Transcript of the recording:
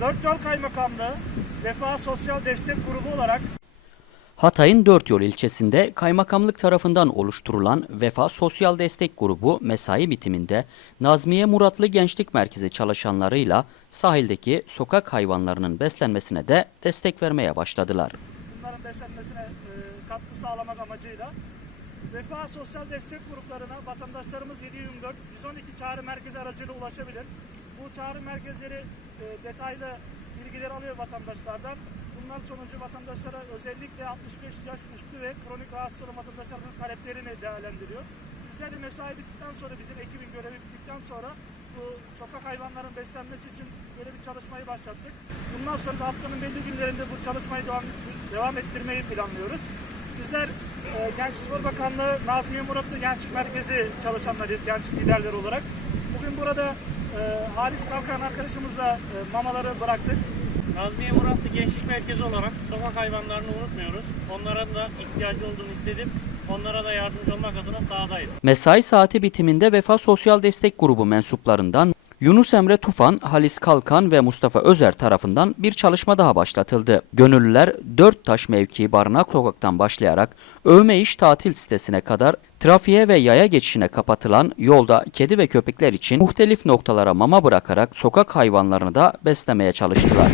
Dört Yol Kaymakamlığı Vefa Sosyal Destek Grubu olarak Hatay'ın Dörtyol ilçesinde kaymakamlık tarafından oluşturulan Vefa Sosyal Destek Grubu mesai bitiminde Nazmiye Muratlı Gençlik Merkezi çalışanlarıyla sahildeki sokak hayvanlarının beslenmesine de destek vermeye başladılar. bunların beslenmesine e, katkı sağlamak amacıyla Vefa Sosyal Destek Gruplarına vatandaşlarımız 724 112 çağrı merkezi aracıyla ulaşabilir. Bu çağrı merkezleri e, detaylı bilgiler alıyor vatandaşlardan. Bunlar sonucu vatandaşlara özellikle 65 yaş üstü ve kronik rahatsız olan vatandaşların taleplerini değerlendiriyor. Bizler de mesai bittikten sonra bizim ekibin görevi bittikten sonra bu sokak hayvanların beslenmesi için böyle bir çalışmayı başlattık. Bundan sonra da haftanın belli günlerinde bu çalışmayı devam, devam ettirmeyi planlıyoruz. Bizler e, Gençlik Spor Bakanlığı Nazmiye Muratlı Gençlik Merkezi çalışanlarıyız, gençlik liderleri olarak. Bugün burada e, Halis Kalkan arkadaşımızla e, mamaları bıraktık. Nazmiye Muratlı Gençlik Merkezi olarak sokak hayvanlarını unutmuyoruz. Onların da ihtiyacı olduğunu hissedip onlara da yardımcı olmak adına sahadayız. Mesai saati bitiminde Vefa Sosyal Destek Grubu mensuplarından Yunus Emre Tufan, Halis Kalkan ve Mustafa Özer tarafından bir çalışma daha başlatıldı. Gönüllüler Dört Taş mevkii Barınak Sokak'tan başlayarak Övme İş Tatil sitesine kadar trafiğe ve yaya geçişine kapatılan yolda kedi ve köpekler için muhtelif noktalara mama bırakarak sokak hayvanlarını da beslemeye çalıştılar.